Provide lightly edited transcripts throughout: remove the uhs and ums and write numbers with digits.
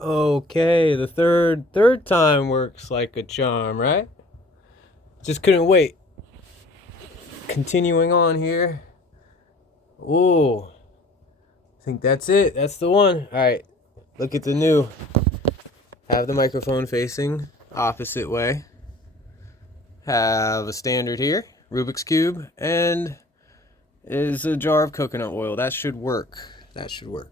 Okay, the third time works like a charm, right? Just couldn't wait. Continuing on here. Ooh, I think that's it. That's the one. All right, look at the new. Have the microphone facing opposite way. Have a standard here, Rubik's Cube, and is a jar of coconut oil. That should work. That should work.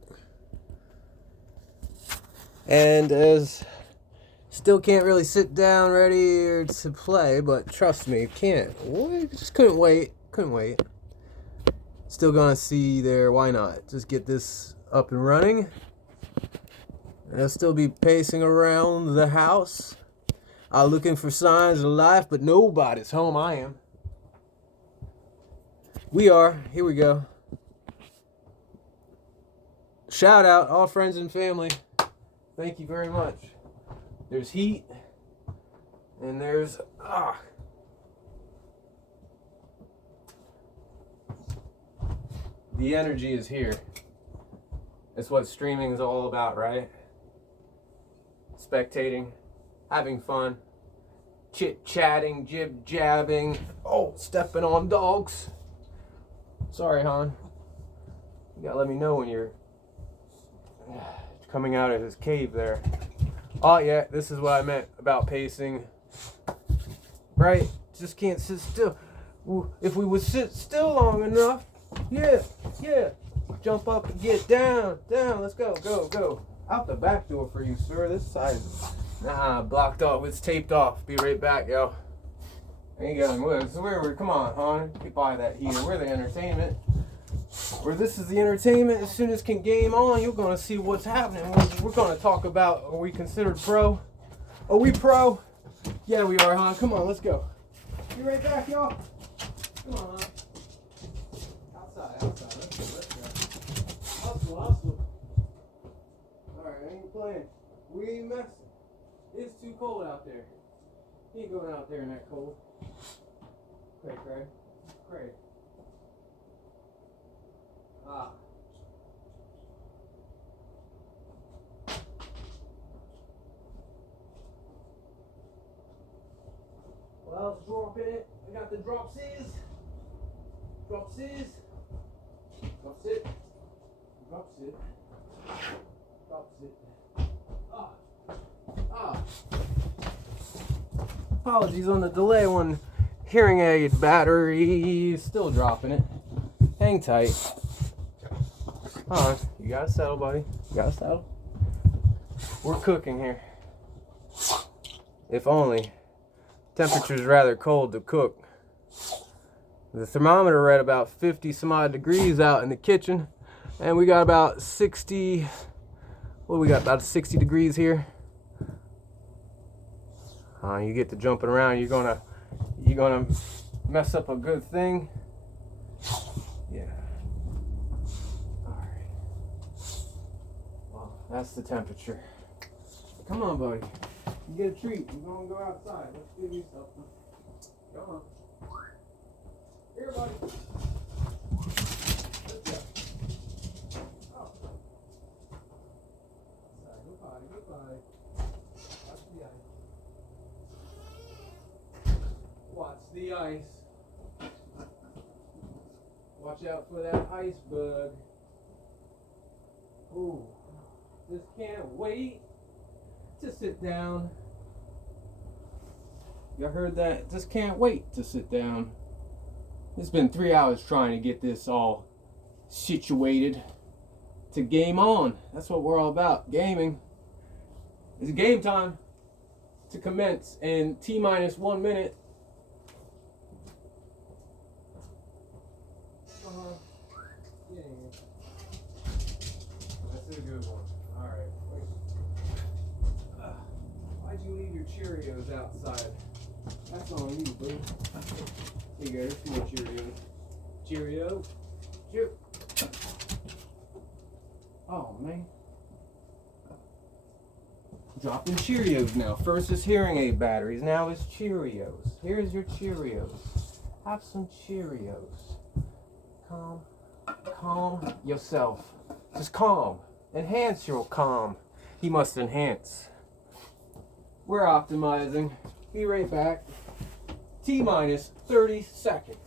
And as still can't really sit down ready to play, but trust me, can't. Just couldn't wait. Couldn't wait. Still gonna see there. Why not? Just get this up and running. And I'll still be pacing around the house, looking for signs of life, but nobody's home. I am. We are. Here we go. Shout out all friends and family. Thank you very much. There's heat, and there's the energy is here. That's what streaming is all about, right? Spectating, having fun, chit-chatting, jib-jabbing. Oh, stepping on dogs. Sorry, hon. You gotta let me know when you're coming out of his cave there. Oh, yeah, this is what I meant about pacing. Right? Just can't sit still. If we would sit still long enough, yeah. Jump up and get down. Let's go. Out the back door for you, sir. This side. Nah, blocked off. It's taped off. Be right back, yo. Ain't going. Come on, hon. Get by that heater. We're the entertainment. Where this is the entertainment. As soon as can game on, you're gonna see what's happening. We're gonna talk about, are we considered pro? Are we pro? Yeah, we are, hon. Come on, let's go. Be right back, y'all. Come on, hon. Outside. Let's go. Hustle. Alright, I ain't playing. We ain't messing. It's too cold out there. You ain't going out there in that cold. Cray. Well, dropping it. I got the dropsies. Drops it. Apologies on the delay on hearing aid battery. Still dropping it. Hang tight. You gotta settle, buddy. You gotta settle. We're cooking here. If only. Temperature's rather cold to cook. The thermometer read about 50 some odd degrees out in the kitchen, and we got about 60. What do we got? About 60 degrees here. You get to jumping around, you're gonna mess up a good thing. Yeah. All right. Well, that's the temperature. Come on, buddy. You get a treat. We're gonna go outside. Let's give you something. Come on. Here, buddy. Let's go. Oh. Outside. Goodbye. Watch the ice. Watch out for that ice bug. Ooh. Just can't wait to sit down. You heard that? Just can't wait to sit down. It's been 3 hours trying to get this all situated to game on. That's what we're all about. Gaming. It's game time to commence in T-minus 1 minute. Yeah. That's a good one. Alright. Why'd you leave your Cheerios outside? That's on you, boo. Here you go, there's some more Cheerios. Oh, man. Dropping Cheerios now. First is hearing aid batteries, now is Cheerios. Here's your Cheerios. Have some Cheerios. Calm yourself. Just calm. Enhance your calm. he must enhance. We're optimizing. Be right back. T minus 30 seconds.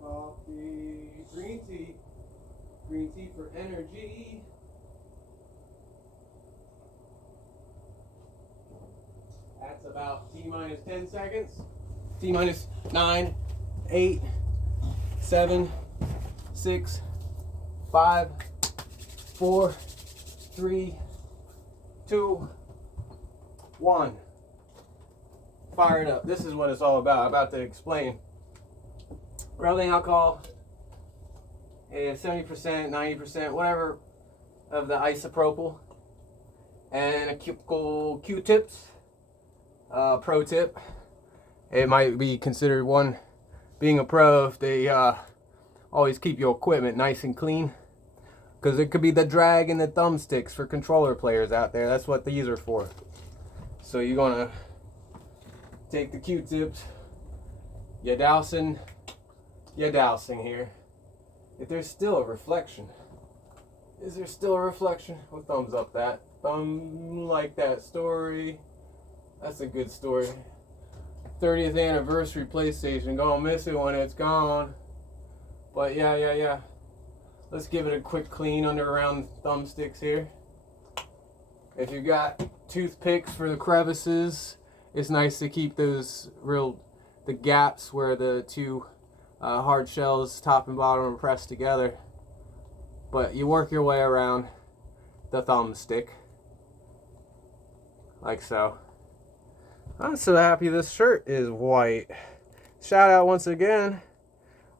Coffee, green tea for energy. That's about T minus 10 seconds. T minus 9, 8, 7, 6, 5, 4, 3, 2, 1. Fire it up. This is what it's all about. I'm about to explain. Rubbing alcohol is 70%, 90%, whatever of the isopropyl, and a couple Q-tips. Pro tip: it might be considered one being a pro if they always keep your equipment nice and clean, because it could be the drag and the thumbsticks for controller players out there. That's what these are for. So you're gonna take the Q-tips, you're dousing here. If there's still a reflection, is there still a reflection? Well, thumbs up that. Thumb like that story. That's a good story. 30th anniversary PlayStation. Gonna miss it when it's gone. But yeah. Let's give it a quick clean under around thumbsticks here. If you got toothpicks for the crevices, it's nice to keep those the gaps where the two hard shells, top and bottom, are pressed together. But you work your way around the thumbstick, like so. I'm so happy this shirt is white. Shout out once again.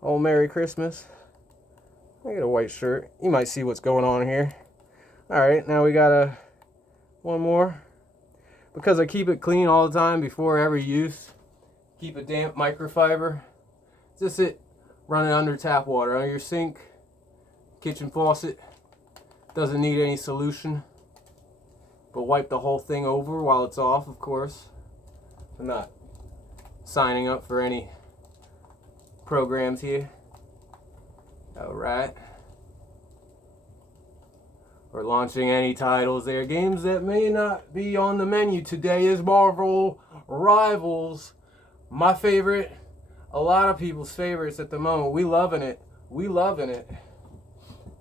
Oh, Merry Christmas. I get a white shirt. You might see what's going on here. Alright, now we got one more. Because I keep it clean all the time before every use. Keep a damp microfiber. Just it running under tap water. Under your sink, kitchen faucet. Doesn't need any solution. But wipe the whole thing over while it's off, of course. I'm not signing up for any programs here. Alright. We're launching any titles there. Games that may not be on the menu today is Marvel Rivals. My favorite. A lot of people's favorites at the moment. We loving it.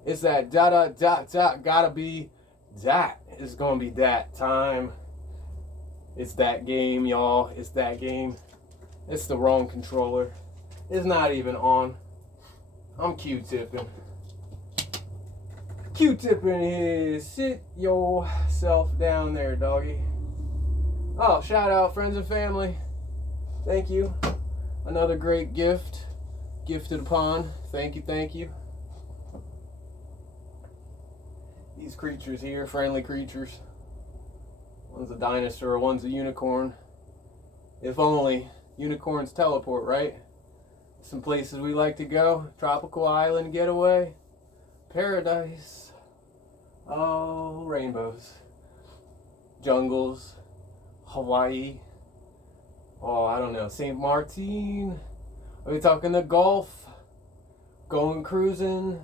It's that gotta be that. It's gonna be that time. It's that game, y'all. It's that game. It's the wrong controller. It's not even on. I'm Q-tipping. Q-tipping is sit yourself down there, doggy. Oh, shout out friends and family. Thank you. Another great gift. Gifted upon. Thank you. These creatures here, friendly creatures. One's a dinosaur, one's a unicorn. If only unicorns teleport, right? Some places we like to go. Tropical island getaway. Paradise. Oh, rainbows. Jungles. Hawaii. Oh, I don't know. St. Martin. Are we talking the Gulf? Going cruising.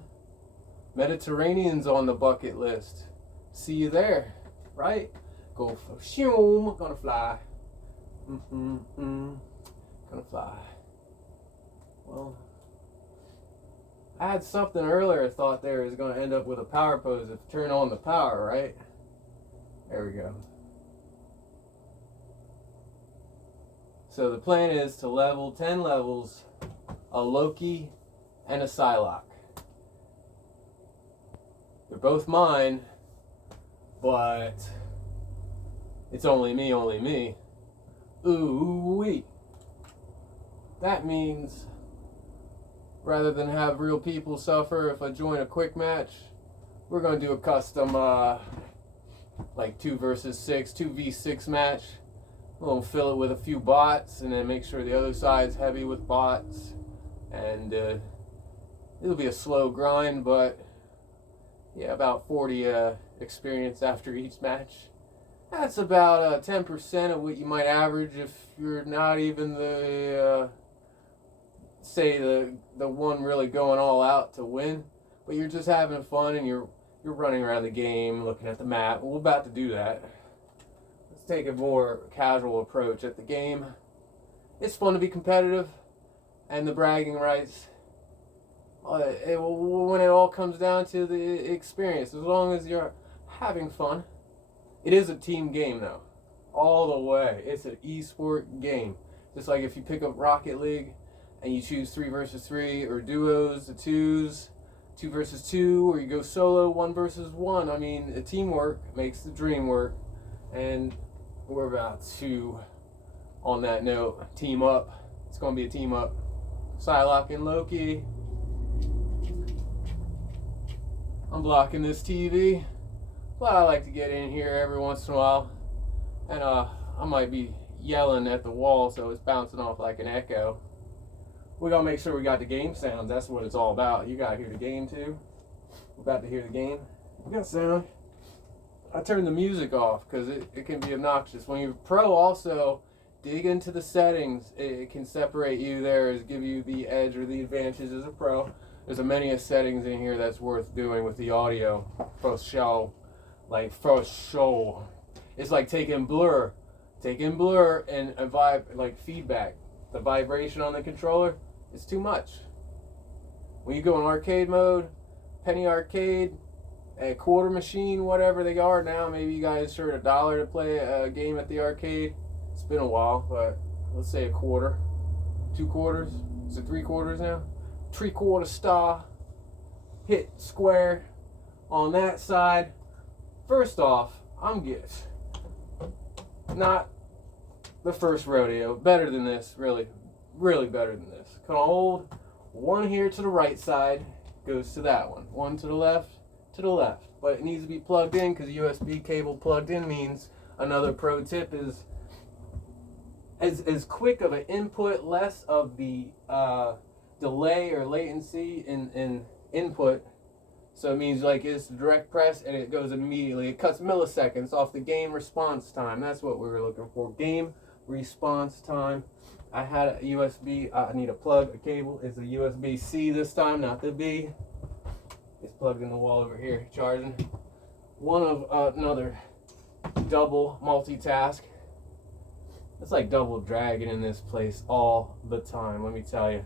Mediterranean's on the bucket list. See you there, right? Go for shoom. Gonna fly. Gonna fly. Well, I had something earlier I thought there was going to end up with a power pose if turn on the power, right? There we go. So the plan is to level 10 levels, a Loki and a Psylocke. They're both mine, but it's only me. Ooh-wee. That means rather than have real people suffer if I join a quick match, we're going to do a custom like 2 versus 6, 2v6 match. We'll fill it with a few bots and then make sure the other side's heavy with bots. And it'll be a slow grind, but yeah, about 40 experience after each match. That's about 10% of what you might average if you're not even say the one really going all out to win, but you're just having fun and you're running around the game, looking at the map. We're about to do that. Let's take a more casual approach at the game. It's fun to be competitive, and the bragging rights. When it all comes down to the experience, as long as you're having fun. It is a team game though, all the way. It's an esport game. Just like if you pick up Rocket League and you choose 3 versus 3 or duos, the twos, 2 versus 2, or you go solo 1 versus 1. I mean, teamwork makes the dream work. And we're about to, on that note, team up. It's going to be a team up. Psylocke and Loki. I'm blocking this TV. But I like to get in here every once in a while. And I might be yelling at the wall so it's bouncing off like an echo. We gotta make sure we got the game sounds. That's what it's all about. You gotta hear the game too. We're about to hear the game. We got sound. I turned the music off because it can be obnoxious. When you're pro, also dig into the settings. It can separate you there, give you the edge or the advantage as a pro. There's a many of settings in here that's worth doing with the audio. For show. Like for sure, it's like taking blur and a vibe, like feedback. The vibration on the controller is too much. When you go in arcade mode, penny arcade, a quarter machine, whatever they are now, maybe you guys insert $1 to play a game at the arcade. It's been a while, but let's say a quarter, 2 quarters. Is it 3 quarters now? 3/4 star. Hit square on that side. First off, I'm good. Not the first rodeo. Better than this, really. Really better than this. Can hold one here to the right side, goes to that one. One to the left, But it needs to be plugged in because USB cable plugged in means another pro tip is as quick of an input, less of the delay or latency in input. So it means like it's direct press and it goes immediately. It cuts milliseconds off the game response time. That's what we were looking for. Game response time. I had a USB. I need a plug, a cable. It's a USB-C this time, not the B. It's plugged in the wall over here, charging. One of another double multitask. It's like double dragging in this place all the time, let me tell you.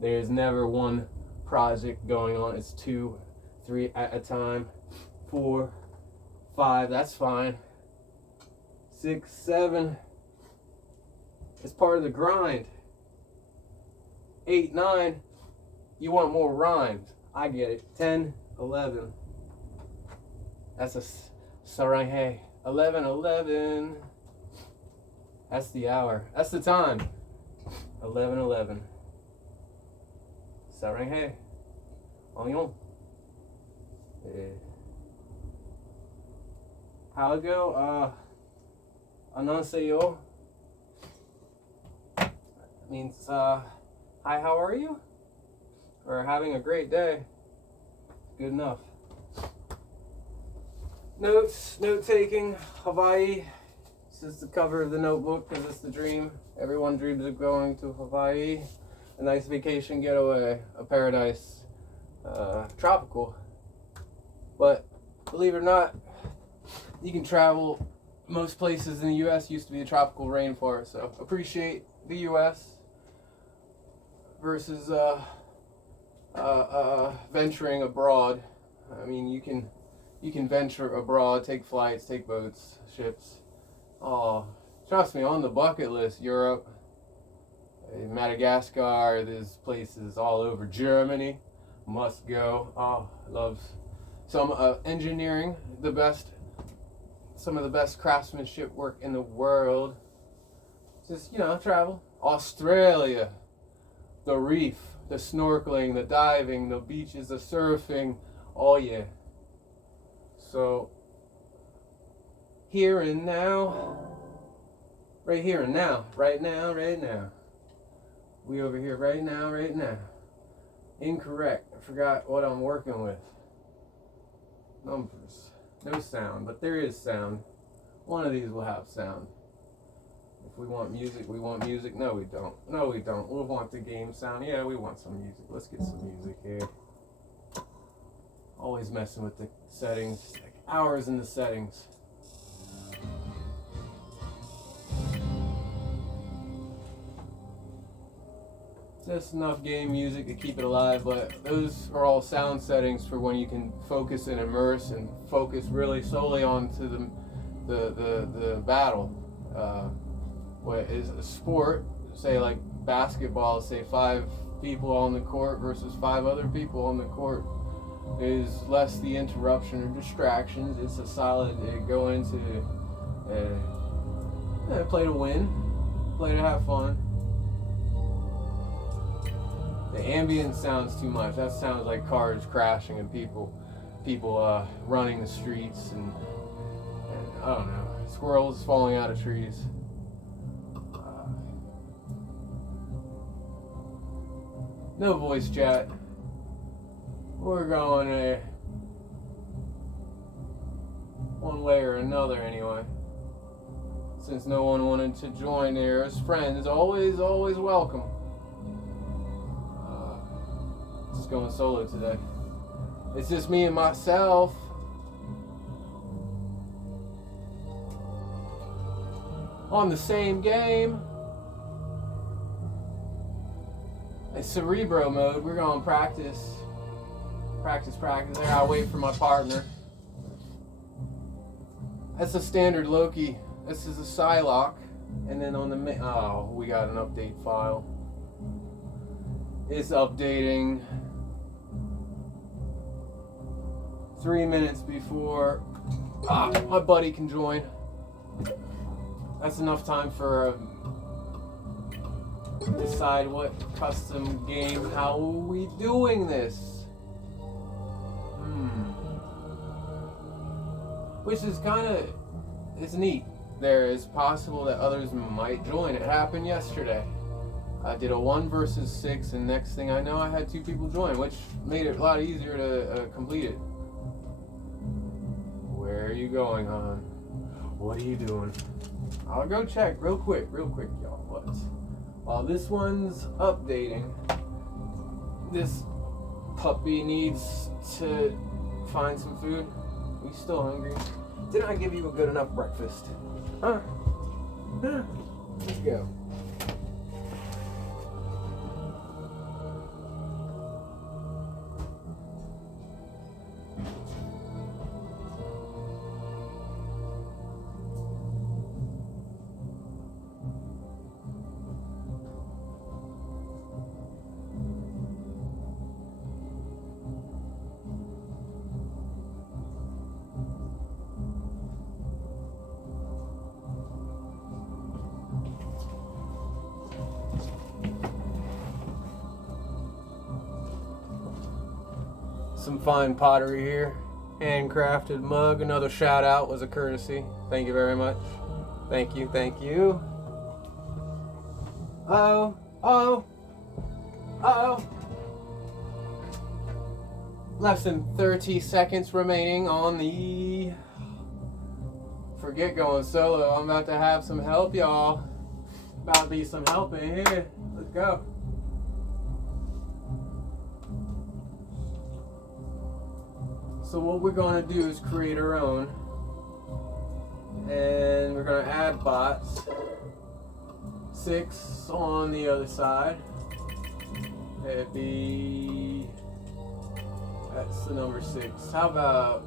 There's never one project going on. It's 2, 3 at a time, 4, 5, that's fine. 6, 7, it's part of the grind. 8, 9, you want more rhymes. I get it. 10, 11, that's a saranghae. 11, 11, that's the hour. That's the time. 11, 11. saranghae. Onion. How it go? Annyeonghaseyo means hi, how are you? Or having a great day. Good enough. Notes, note taking, Hawaii. This is the cover of the notebook because it's the dream. Everyone dreams of going to Hawaii. A nice vacation getaway, a paradise, tropical. But believe it or not, you can travel. Most places in the U.S. used to be a tropical rainforest, so appreciate the U.S. versus venturing abroad. I mean, you can venture abroad, take flights, take boats, ships. Oh, trust me, on the bucket list, Europe, Madagascar, there's places all over. Germany, must go. Oh, love some engineering, some of the best craftsmanship work in the world. Just, travel. Australia, the reef, the snorkeling, the diving, the beaches, the surfing. Oh yeah. So, here and now, right here and now, right now. We over here right now. Incorrect. I forgot what I'm working with. Numbers. No sound, but there is sound. One of these will have sound. If we want music, we want music. No, we don't. No, we don't. We want the game sound. Yeah, we want some music. Let's get some music here. Always messing with the settings. Like hours in the settings. Just enough game music to keep it alive, but those are all sound settings for when you can focus and immerse and focus really solely onto the battle. What is a sport, say like basketball, say 5 people on the court versus 5 other people on the court, is less the interruption or distractions. It's a solid go into play to win, play to have fun. The ambient sounds too much. That sounds like cars crashing and people running the streets and I don't know, squirrels falling out of trees. No voice chat. We're going one way or another anyway. Since no one wanted to join there as friends, always welcome. Just going solo today. It's just me and myself. On the same game. It's Cerebro mode. We're going to practice. Practice. There, I'll wait for my partner. That's a standard Loki. This is a Psylocke. And then on the we got an update file. It's updating 3 minutes before my buddy can join. That's enough time for decide what custom game. How are we doing this? Which is it's neat. There is possible that others might join. It happened yesterday. I did a 1 versus 6, and next thing I know, I had 2 people join, which made it a lot easier to complete it. Where are you going, hon? What are you doing? I'll go check real quick, y'all. While this one's updating, this puppy needs to find some food. You still hungry? Didn't I give you a good enough breakfast? Huh? Let's go. Some fine pottery here. Handcrafted mug. Another shout out was a courtesy. Thank you very much. Thank you. Uh-oh. Less than 30 seconds remaining on the... Forget going solo. I'm about to have some help, y'all. About to be some help in here. Let's go. So what we're going to do is create our own, and we're going to add bots. 6 on the other side. It'd be, that's the number 6. How about,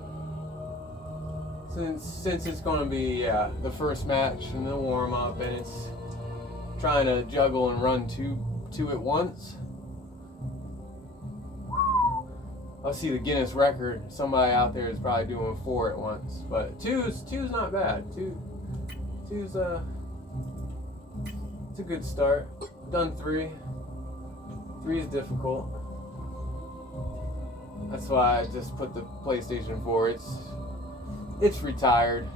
since it's going to be the first match and the warm up, and it's trying to juggle and run two at once. I'll see the Guinness record. Somebody out there is probably doing 4 at once, but two's not bad. Two's it's a good start. Done 3. 3 is difficult. That's why I just put the PlayStation 4. It's retired.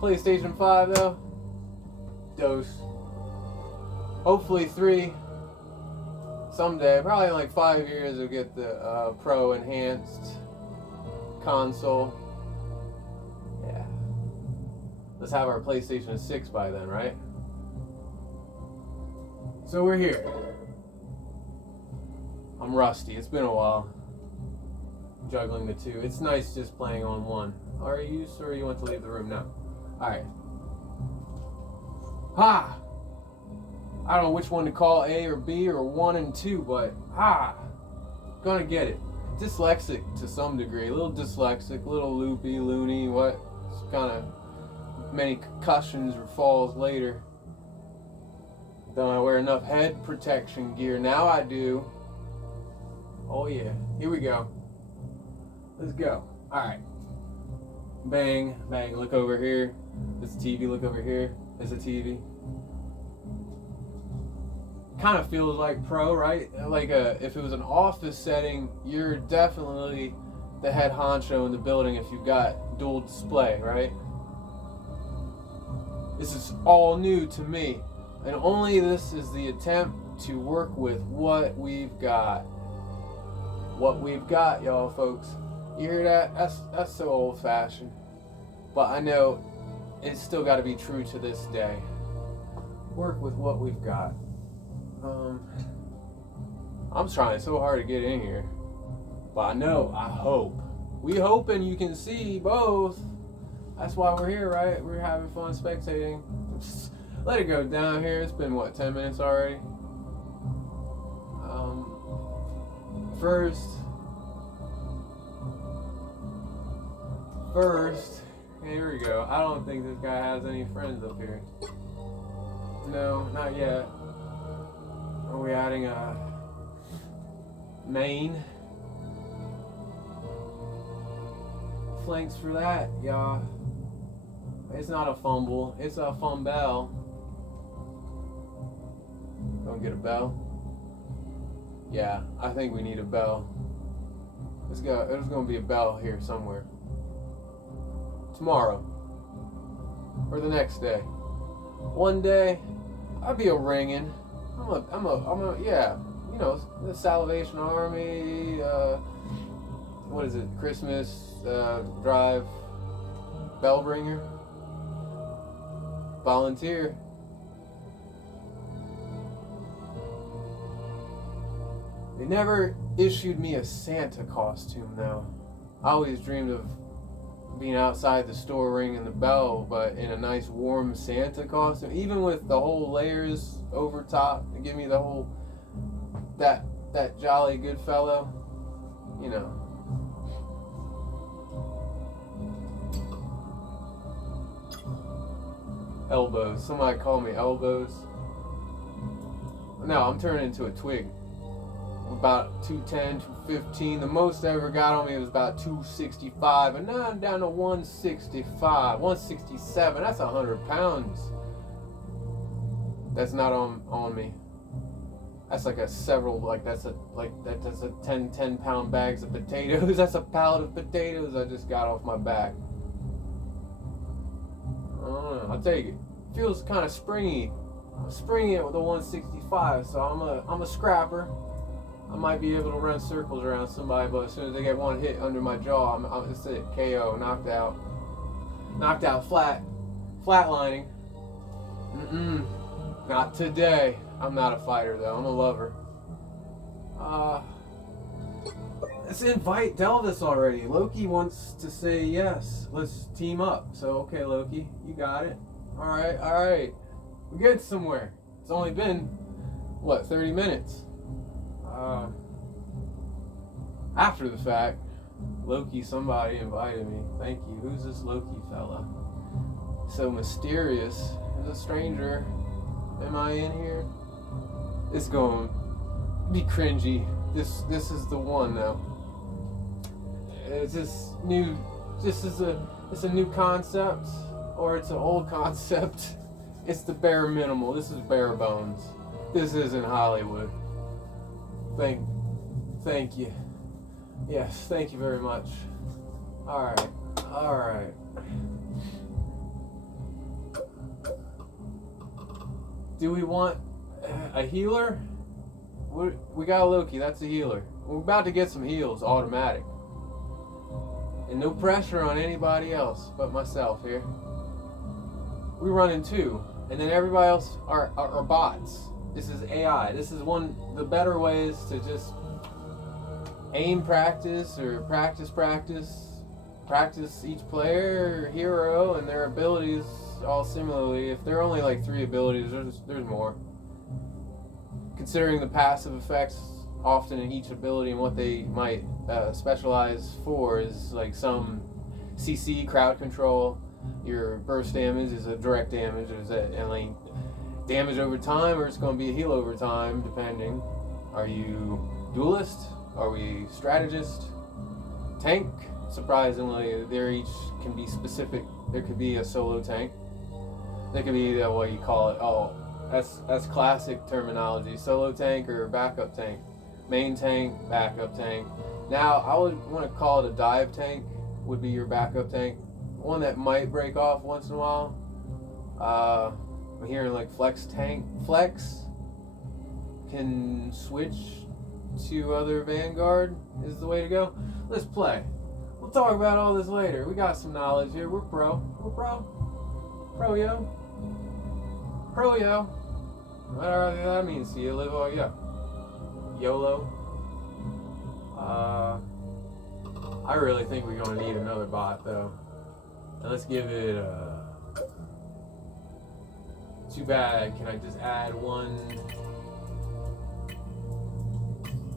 PlayStation 5 though, dose. Hopefully 3. Someday, probably in like 5 years, we'll get the Pro Enhanced console. Yeah. Let's have our PlayStation 6 by then, right? So we're here. I'm rusty. It's been a while. Juggling the two. It's nice just playing on one. Are you sure you want to leave the room now? Alright. Ha! I don't know which one to call, A or B or 1 and 2, but gonna get it. Dyslexic to some degree. A little dyslexic, a little loopy, loony, what? It's kind of many concussions or falls later. Don't I wear enough head protection gear? Now I do. Oh yeah. Here we go. Let's go. Alright. Bang, bang, look over here. It's a TV, look over here. It's a TV. Kind of feels like pro, right? Like if it was an office setting, you're definitely the head honcho in the building if you've got dual display, right? This is all new to me. And only this is the attempt to work with what we've got. What we've got, y'all folks. You hear that? That's so old-fashioned. But I know it's still got to be true to this day. Work with what we've got. I'm trying so hard to get in here. But I hope. We hoping you can see both. That's why we're here, right? We're having fun spectating. Just let it go down here. It's been, what, 10 minutes already? First, here we go. I don't think this guy has any friends up here. No, not yet. Are we adding a main? Flanks for that, y'all. It's not a fumble, it's a fumble. Don't get a bell? Yeah, I think we need a bell. Let's go. There's gonna be a bell here somewhere. Tomorrow. Or the next day. One day, I'll be a ringing. I'm a, yeah, you know, the Salvation Army, what is it, Christmas, drive, bell ringer, volunteer. They never issued me a Santa costume though. I always dreamed of being outside the store ringing the bell, but in a nice warm Santa costume, even with the whole layers over top to give me the whole that jolly good fellow, you know. Elbows. Somebody call me elbows. No, I'm turning into a twig. About 210, 215. The most I ever got on me was about 265, and now I'm down to 165, 167. That's 100 pounds. That's not on me. That's like that's a 10 pound bags of potatoes. That's a pallet of potatoes I just got off my back. I don't know. I'll take it. Feels kind of springy. I'm springing it with a 165, so I'm a scrapper. I might be able to run circles around somebody, but as soon as they get one hit under my jaw, it's it. KO, knocked out. Knocked out flatlining. Not today. I'm not a fighter though, I'm a lover. Let's invite Delvis already. Loki wants to say yes. Let's team up. So, okay, Loki, you got it. Alright. We're getting somewhere. It's only been, what, 30 minutes? After the fact, Loki, somebody invited me. Thank you. Who's this Loki fella? So mysterious. There's a stranger. Am I in here? It's going to be cringy. This is the one now. It's this new. It's a new concept, or it's an old concept. It's the bare minimal. This is bare bones. This isn't Hollywood. Thank you. Yes, thank you very much. All right. Do we want a healer? We got a Loki, that's a healer. We're about to get some heals, automatic. And no pressure on anybody else but myself here. we run in 2, and then everybody else are bots. This is AI. This is one the better ways to just aim practice or practice each player or hero and their abilities all similarly. If there are only like 3 abilities, there's more. Considering the passive effects often in each ability and what they might specialize for is like some CC, crowd control. Your burst damage is a direct damage, and like damage over time, or it's going to be a heal over time, depending. Are you duelist? Are we strategist? Tank? Surprisingly, there each can be specific. There could be a solo tank. There could be what you call it. That's classic terminology. Solo tank or backup tank. Main tank, backup tank. Now, I would want to call it a dive tank. Would be your backup tank. One that might break off once in a while. I'm hearing like flex tank. Flex can switch to other Vanguard is the way to go. Let's play. We'll talk about all this later. We got some knowledge here. We're pro. We're pro. Pro yo. Pro yo. Whatever that means. See you live all yo. YOLO. I really think we're gonna need another bot though. And let's give it too bad. Can I just add one?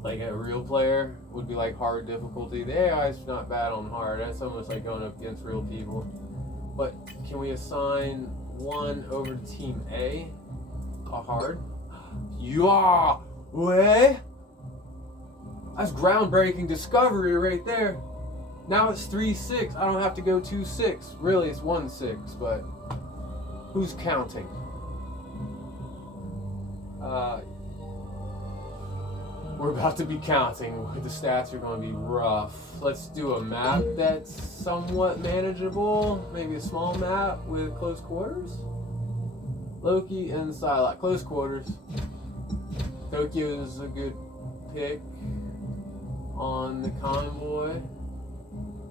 Like a real player would be like hard difficulty. The AI is not bad on hard. That's almost like going up against real people. But can we assign one over to Team A? A hard? Yeah! Way? That's groundbreaking discovery right there. Now it's 3-6. I don't have to go 2-6. Really, it's 1-6, but who's counting? We're about to be counting. The stats are going to be rough. Let's do a map that's somewhat manageable. Maybe a small map with close quarters. Loki and Psylocke. Close quarters. Tokyo is a good pick on the convoy.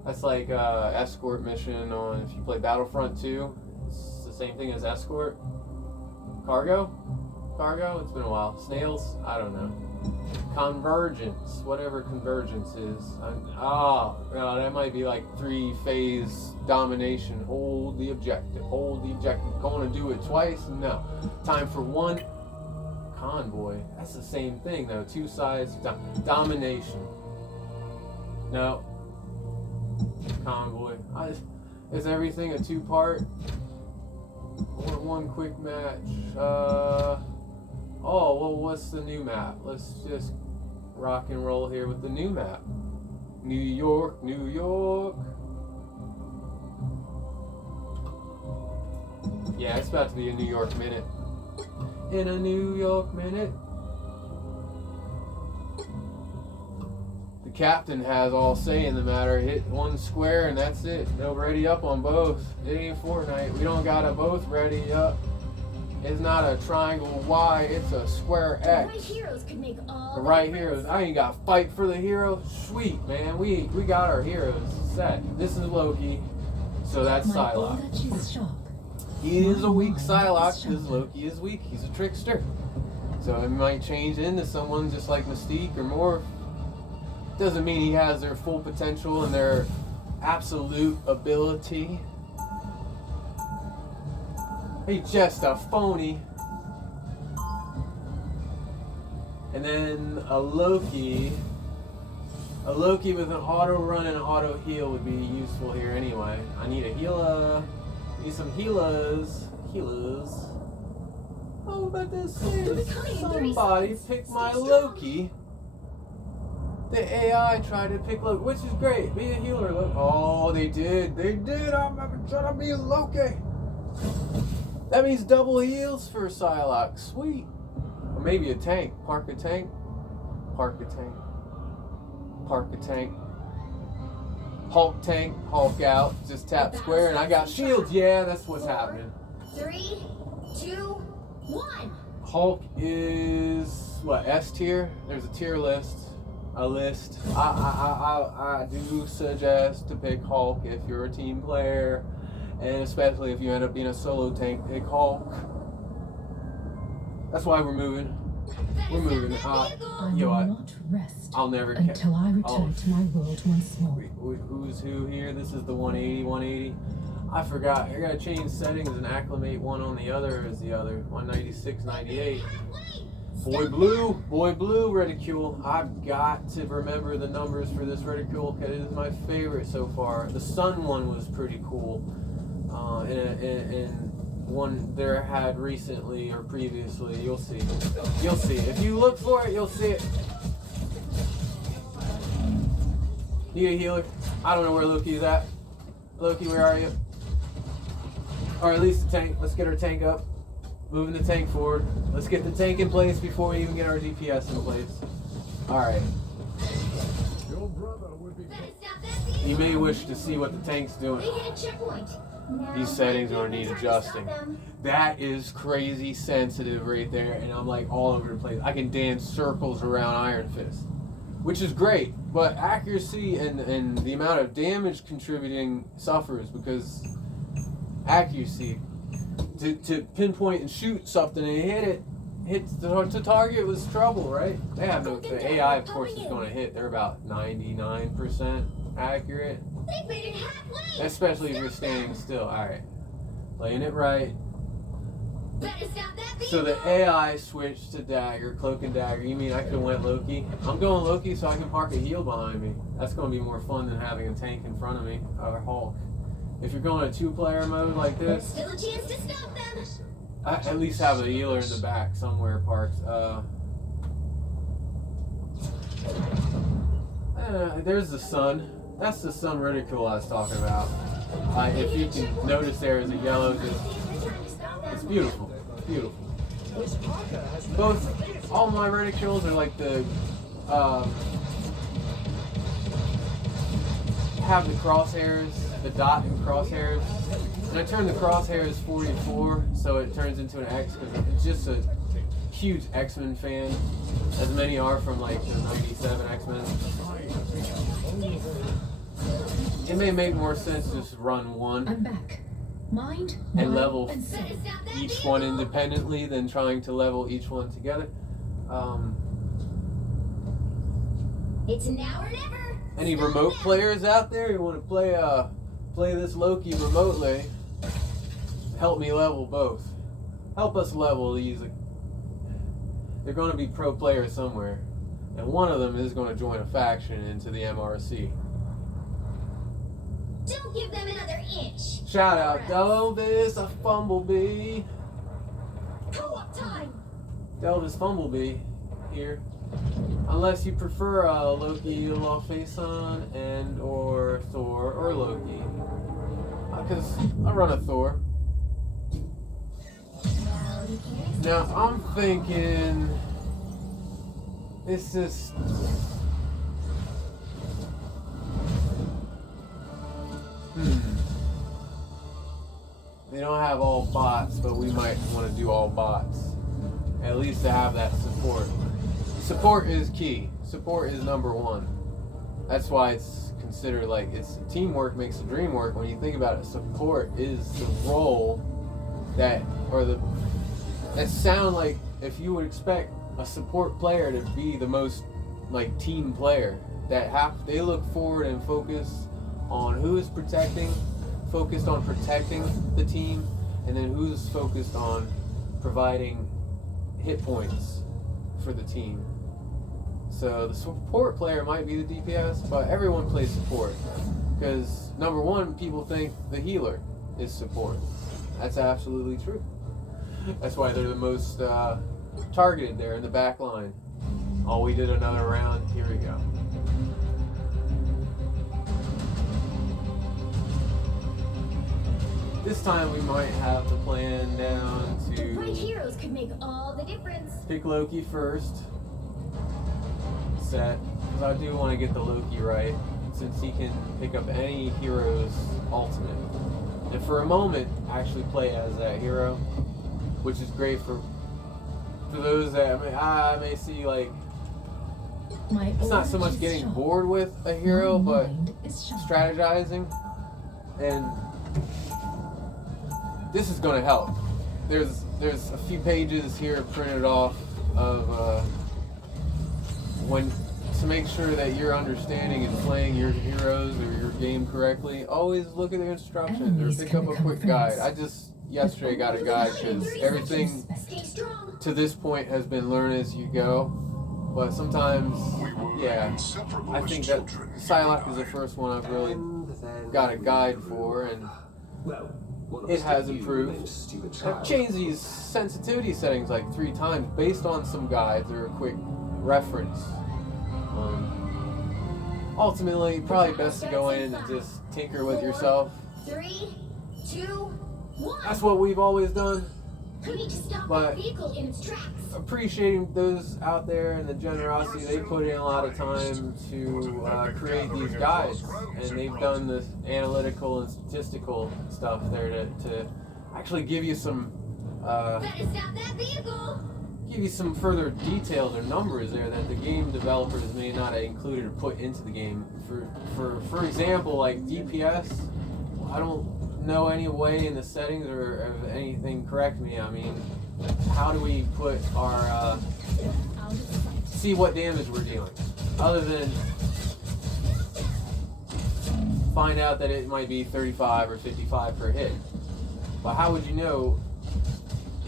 That's like escort mission on if you play Battlefront 2. It's the same thing as escort. Cargo? It's been a while. Snails? I don't know. Convergence, whatever convergence is. That might be like 3-phase domination. Hold the objective. Going to do it twice? No. Time for one. Convoy. That's the same thing though. 2 sides. Domination. No. Convoy. Is everything a 2-part? Or one quick match? What's the new map? Let's just rock and roll here with the new map. New York. Yeah, it's about to be a New York minute. In a New York minute. The captain has all say in the matter. Hit one square and that's it. They'll ready up on both. It ain't Fortnite. We don't gotta both ready up. It's not a triangle Y, it's a square X. The right heroes could make all the right heroes. I ain't got to fight for the hero. Sweet, man. We got our heroes set. This is Loki, so that's Psylocke. He is a weak Psylocke because Loki is weak. He's a trickster. So it might change into someone just like Mystique or Morph. Doesn't mean he has their full potential and their absolute ability. He's just a phony. And then a Loki with an auto run and an auto heal would be useful here anyway. I need a healer. Need some healers. Oh, about this? Somebody pick my Loki. The AI tried to pick Loki, which is great. Be a healer, Loki. Oh, they did. I'm trying to be a Loki. That means double heals for Psylocke. Sweet. Or maybe a tank. Park a tank. Hulk tank. Hulk out. Just tap square and I got shields. Yeah, that's what's happening. 3, 2, 1. Hulk is what? S tier? There's a tier list. A list. I do suggest to pick Hulk if you're a team player. And especially if you end up being a solo tank, pick Hulk. That's why we're moving. We're moving. I Yo, will not rest I'll never until I return to my world once more. Who's who here? This is the 180. I forgot. I gotta change settings and acclimate one on the other as the other. 196, 98. Boy Blue Reticule. I've got to remember the numbers for this Reticule because it is my favorite so far. The Sun one was pretty cool. And one there had recently or previously. You'll see. You'll see. If you look for it, you'll see it. You a healer? I don't know where Loki's at. Loki, where are you? Or at least the tank. Let's get our tank up. Moving the tank forward. Let's get the tank in place before we even get our DPS in place. Alright. You may wish to see what the tank's doing. They hit a checkpoint. These settings are need adjusting. That is crazy sensitive right there, and I'm like all over the place. I can dance circles around Iron Fist, which is great, but accuracy and the amount of damage contributing suffers because accuracy to pinpoint and shoot something and hit the target was trouble, right? They have no, the AI of course is going to hit. They're about 99% accurate. They made it halfway. Especially if you're standing still. Alright. Playing it right. So the AI switched to dagger, cloak and dagger. You mean I could have went Loki? I'm going Loki so I can park a heal behind me. That's going to be more fun than having a tank in front of me, or Hulk. If you're going a two-player mode like this, still a chance to stop them. I at least have a healer in the back somewhere parked. There's the sun. That's the Sun Reticule I was talking about. If you can notice, there is a yellow. It's beautiful. It's beautiful. Both, all my Reticules are like the have the crosshairs, the dot and crosshairs. And I turn the crosshairs 44, so it turns into an X because it's just a huge X-Men fan, as many are from like the '97 X-Men. It may make more sense to just run one. I'm back. Mind, and level and soul. each one independently than trying to level each one together. It's now or never. Any remote players out there who want to play this Loki remotely? Help me level both. Help us level these. They're going to be pro players somewhere, and one of them is going to join a faction into the MRC. Don't give them another inch. Shout out, Delvis, a Fumblebee. Co-op time. Delvis Fumblebee here. Unless you prefer Loki, Lawfaceon, and or Thor or Loki. Because I run a Thor. Now I'm thinking this is they don't have all bots, but we might want to do all bots. At least to have that support. Support is key. Support is number one. That's why it's considered like it's teamwork makes the dream work. When you think about it, support is the role that sound like if you would expect a support player to be the most like team player they look forward and focus on who is focused on protecting the team, and then who's focused on providing hit points for the team. So the support player might be the DPS, but everyone plays support because number one, people think the healer is support. That's absolutely true. That's why they're the most targeted there in the back line. Oh, we did another round. Here we go. This time we might have the plan down The right to heroes could make all the difference. pick Loki first. Set. Because I do want to get the Loki right, since he can pick up any hero's ultimate. And for a moment, actually play as that hero, which is great for those that I may see like it's not so much getting bored with a hero, but strategizing. And this is going to help. There's a few pages here printed off of when to make sure that you're understanding and playing your heroes or your game correctly. Always look at the instructions or pick up a quick guide. I just yesterday got a guide because everything Stay strong. to this point has been learn as you go. But sometimes, yeah, I think that Psylocke is the first one I've really got a guide for, and it has improved. I've changed these sensitivity settings like 3 times based on some guides or a quick reference. Ultimately, probably best to go in and just tinker with yourself. 3, 2, 1. That's what we've always done. We need to stop But- that vehicle in its tracks. Appreciating those out there and the generosity they put in a lot of time to create these guides, and they've done this analytical and statistical stuff there to actually give you some Better stop that vehicle. further details or numbers there that the game developers may not have included or put into the game. For example, like DPS, I don't know any way in the settings or anything. Correct me. I mean, how do we put our see what damage we're dealing, other than find out that it might be 35 or 55 per hit? But how would you know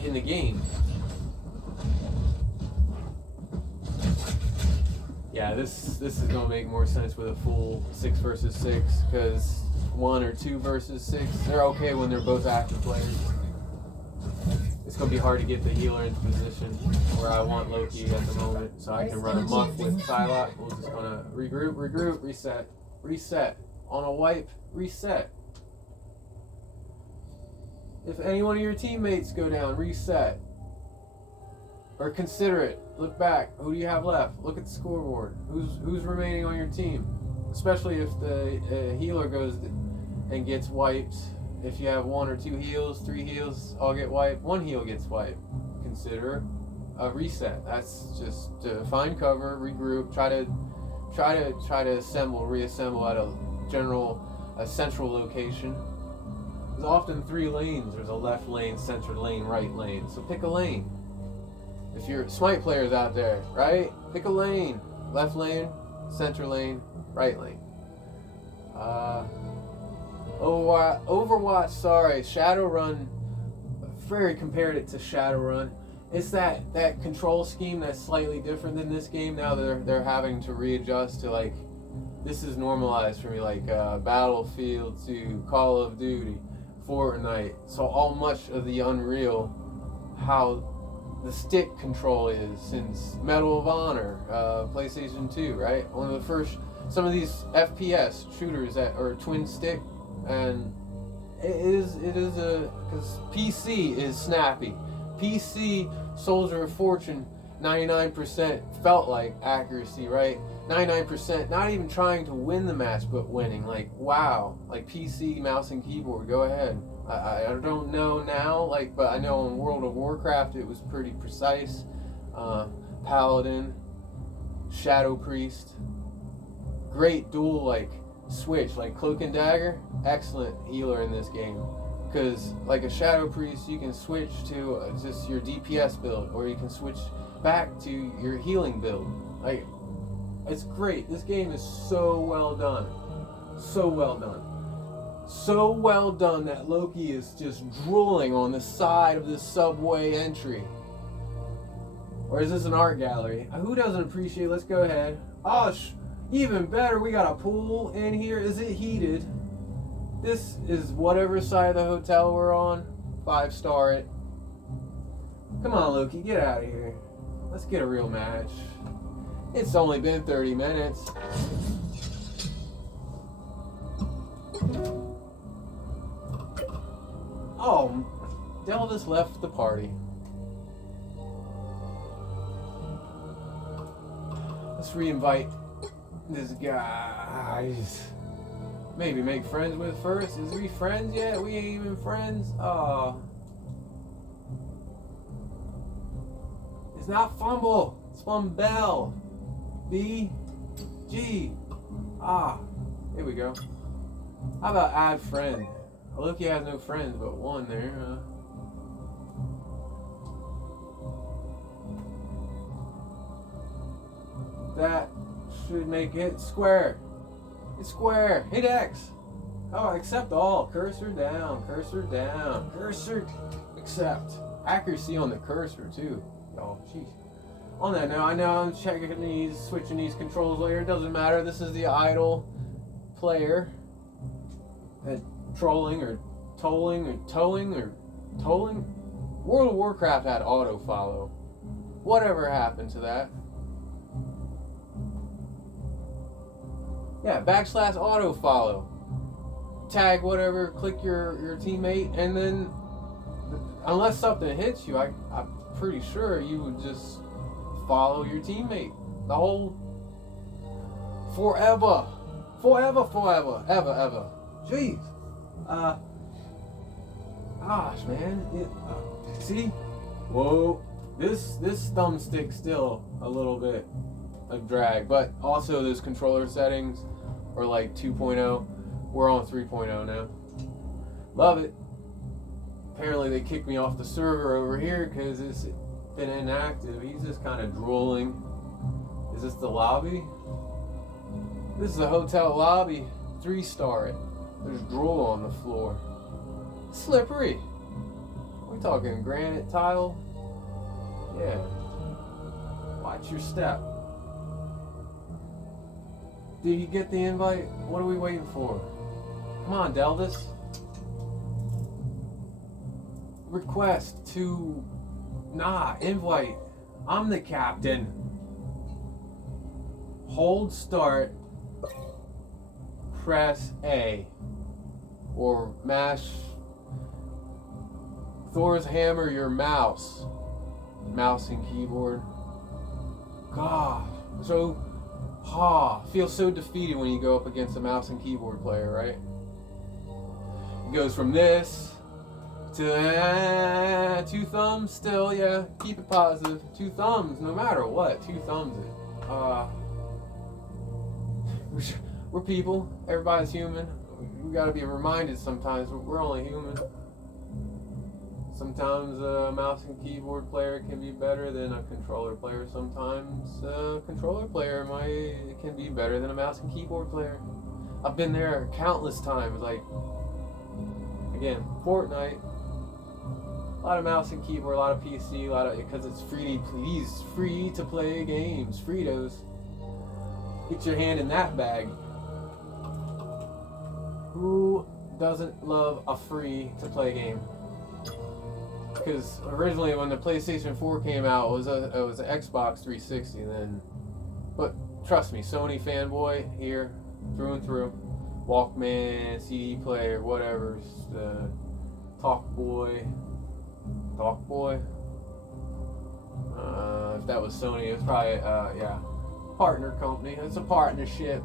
in the game? Yeah, this is gonna make more sense with a full 6 versus 6, because 1 or 2 versus 6, they're okay when they're both active players. It's gonna be hard to get the healer into position where I want Loki at the moment, so I can run amok with Psylocke. We're just gonna regroup, reset. On a wipe, reset. If any one of your teammates go down, reset. Or consider it. Look back. Who do you have left? Look at the scoreboard. Who's remaining on your team? Especially if the healer goes and gets wiped. If you have 1 or 2 heals, 3 heals, all get wiped. 1 heal gets wiped. Consider a reset. That's just to find cover, regroup, try to reassemble at a central location. There's often 3 lanes. There's a left lane, center lane, right lane. So pick a lane. If you're Smite players out there, right? Pick a lane. Left lane, center lane, right lane. Overwatch, sorry. Shadowrun, very compared it to Shadowrun. It's that control scheme that's slightly different than this game. Now they're having to readjust to, like, this is normalized for me, like Battlefield to Call of Duty, Fortnite. So all much of the Unreal, how the stick control is since Medal of Honor, PlayStation 2, right? One of the first, some of these FPS shooters that are twin stick, and it is because PC is snappy. PC Soldier of Fortune, 99% felt like accuracy, right? 99%, not even trying to win the match, but winning. Like, wow, like PC mouse and keyboard, go ahead. I don't know now, like, but I know in World of Warcraft it was pretty precise. Paladin, Shadow Priest, great dual, like, switch, like Cloak and Dagger, excellent healer in this game. Because, like a Shadow Priest, you can switch to just your DPS build, or you can switch back to your healing build. Like, it's great. This game is so well done. So well done. So well done that Loki is just drooling on the side of this subway entry. Or is this an art gallery? Who doesn't appreciate? Let's go ahead. Oh, even better, we got a pool in here. Is it heated? This is whatever side of the hotel we're on. 5-star it. Come on, Loki, get out of here. Let's get a real match. It's only been 30 minutes. Oh, Delvis left the party. Let's re-invite this guy. Maybe make friends with first. Is we friends yet? We ain't even friends. It's not fumble. It's Fumbell. B G. Here we go. How about add friend? Loki has no friends but one there. That should make it square. It's square. Hit X. Oh, accept all. Cursor down. Cursor down. Cursor. Accept. Accuracy on the cursor too. Oh, jeez. On that note, I know I'm checking these, switching these controls later. It doesn't matter. This is the idle player. Trolling or tolling or towing or tolling. World of Warcraft had auto follow. Whatever happened to that? Yeah, / auto follow. Tag whatever, click your teammate, and then unless something hits you, I'm pretty sure you would just follow your teammate. The whole forever. Ever. Jeez. Gosh, man. See? Whoa. This thumbstick still a little bit of drag, but also those controller settings are like 2.0. We're on 3.0 now. Love it. Apparently they kicked me off the server over here because it's been inactive. He's just kind of drooling. Is this the lobby? This is a hotel lobby. 3-star it. There's drool on the floor. Slippery. Are we talking granite tile? Yeah. Watch your step. Did you get the invite? What are we waiting for? Come on, Delvis. Request to... invite. I'm the captain. Hold start. Press A. Or mash Thor's hammer your mouse. Mouse and keyboard. God. Feels so defeated when you go up against a mouse and keyboard player, right? It goes from this to 2 thumbs still, yeah. Keep it positive. 2 thumbs, no matter what. 2 thumbs it. We're people. Everybody's human. We gotta be reminded sometimes we're only human. Sometimes a mouse and keyboard player can be better than a controller player. Sometimes a controller player can be better than a mouse and keyboard player. I've been there countless times. Like, again, Fortnite. A lot of mouse and keyboard, a lot of PC, because it's free to play games. Fritos. Get your hand in that bag. Who doesn't love a free to play game? Because originally when the PlayStation 4 came out, it was an Xbox 360 then. But trust me, Sony fanboy here, through and through. Walkman, CD player, whatever. Talkboy. If that was Sony, it was probably, partner company. It's a partnership.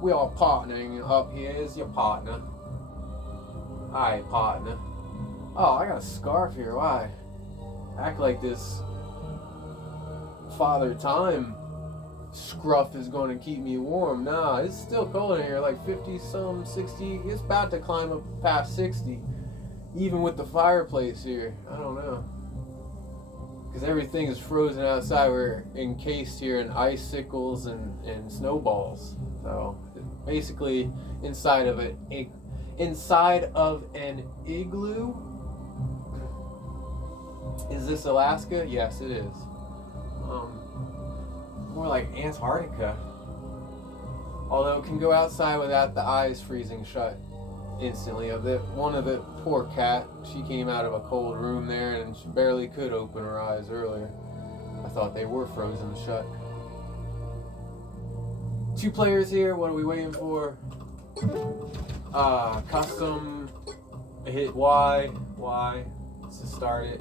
We are partnering up here. Is your partner. Alright, partner. Oh, I got a scarf here. Why? Act like this Father Time scruff is going to keep me warm. Nah, it's still cold in here. Like 50-some, 60. It's about to climb up past 60. Even with the fireplace here. I don't know. Because everything is frozen outside. We're encased here in icicles and snowballs. So, basically, inside of an igloo. Is this Alaska? Yes, it is. More like Antarctica. Although it can go outside without the eyes freezing shut instantly. One of the poor cat, she came out of a cold room there and she barely could open her eyes earlier. I thought they were frozen shut. 2 players here. What are we waiting for? Custom. Hit Y to start it.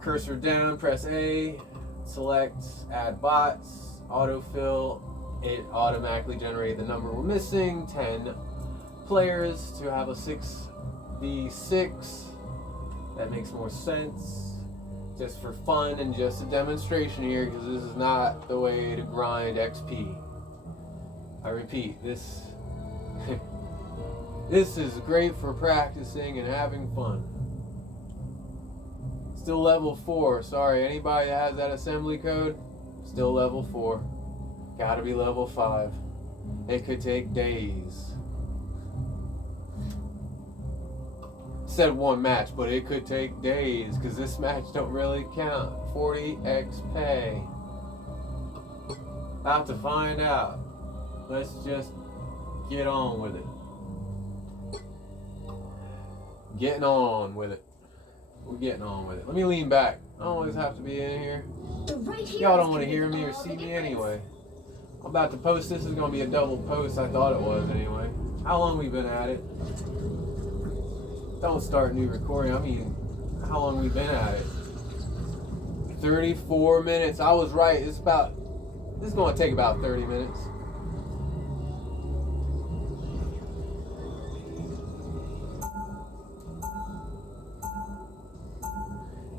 Cursor down, press A, select add bots, autofill. It automatically generated the number we're missing. 10 players to have a 6v6. That makes more sense. Just for fun and just a demonstration here, because this is not the way to grind XP. I repeat, this This is great for practicing and having fun. Still level 4. Sorry, anybody that has that assembly code, still level 4. Gotta be level 5. It could take days. Said one match, but it could take days because this match don't really count. 40 XP. About to find out. Let's just get on with it. Getting on with it. We're getting on with it. Let me lean back. I don't always have to be in here. The right here Y'all is don't want to gonna hear make me or all see the me difference. anyway. I'm about to post. This is going to be a double post. I thought it was anyway. How long we been at it? Don't start new recording. I mean, how long we been at it? 34 minutes. I was right. This is going to take about 30 minutes.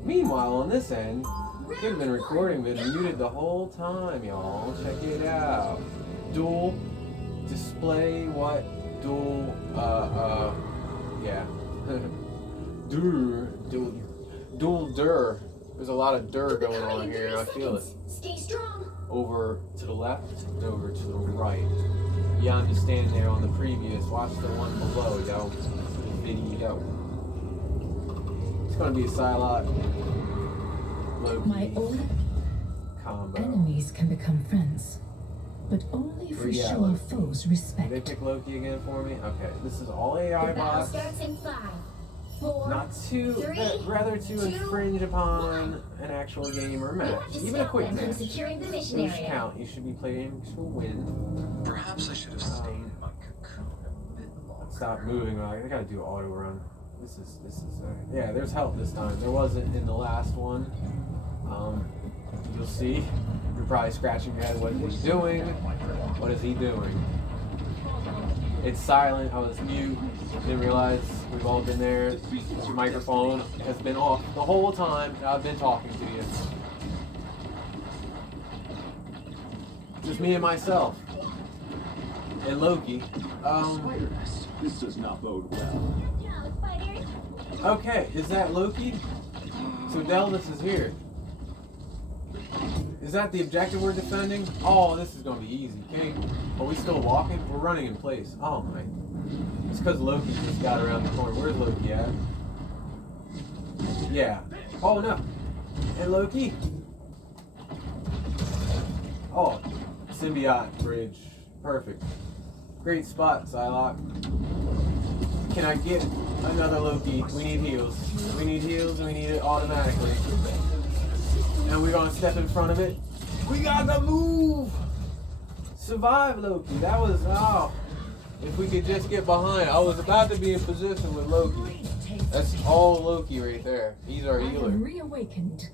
Meanwhile, on this end, could have been recording, been muted the whole time, y'all. Check it out. Dual display, what? Dual, yeah. Dual dur. There's a lot of dur going on here, and I feel it. Stay strong. Over to the left and over to the right. Yeah, I'm just standing there on the previous. Watch the one below, yo. Video. It's gonna be a Psylocke Loki My old combo. enemies can become friends, but only if we Yeah, show our Loki. foes Did they respect. pick Loki again for me? Okay, this is all The AI battle bots. starts in 5, 4, Not to, three, rather to two, infringe upon one. an actual game or We match. want to Even a stop quick them from match. securing the mission Those area. count. You should be playing to win. Perhaps I should have stayed in my cocoon a bit longer. Stop moving. I gotta do auto run. This is yeah. There's help this time. There wasn't in the last one. You'll see. You're probably scratching your head. What is he doing? What is he doing? It's silent. I was mute. Didn't realize we've all been there. Your microphone has been off the whole time that I've been talking to you. Just me and myself. And Loki. Spider nest. This does not bode well. Yeah, spiders. Okay, is that Loki? So Delvis is here. Is that the objective we're defending? Oh, this is gonna be easy. Okay, are we still walking? We're running in place. Oh my. It's because Loki just got around the corner. Where's Loki at? Yeah. Oh no. And Loki. Oh, symbiote bridge. Perfect. Great spot, Psylocke. Can I get another Loki? We need heals. We need heals and we need it automatically. And we're gonna step in front of it. We got the move! Survive, Loki. That was, oh. If we could just get behind. I was about to be in position with Loki. That's all Loki right there. He's our I healer. am reawakened.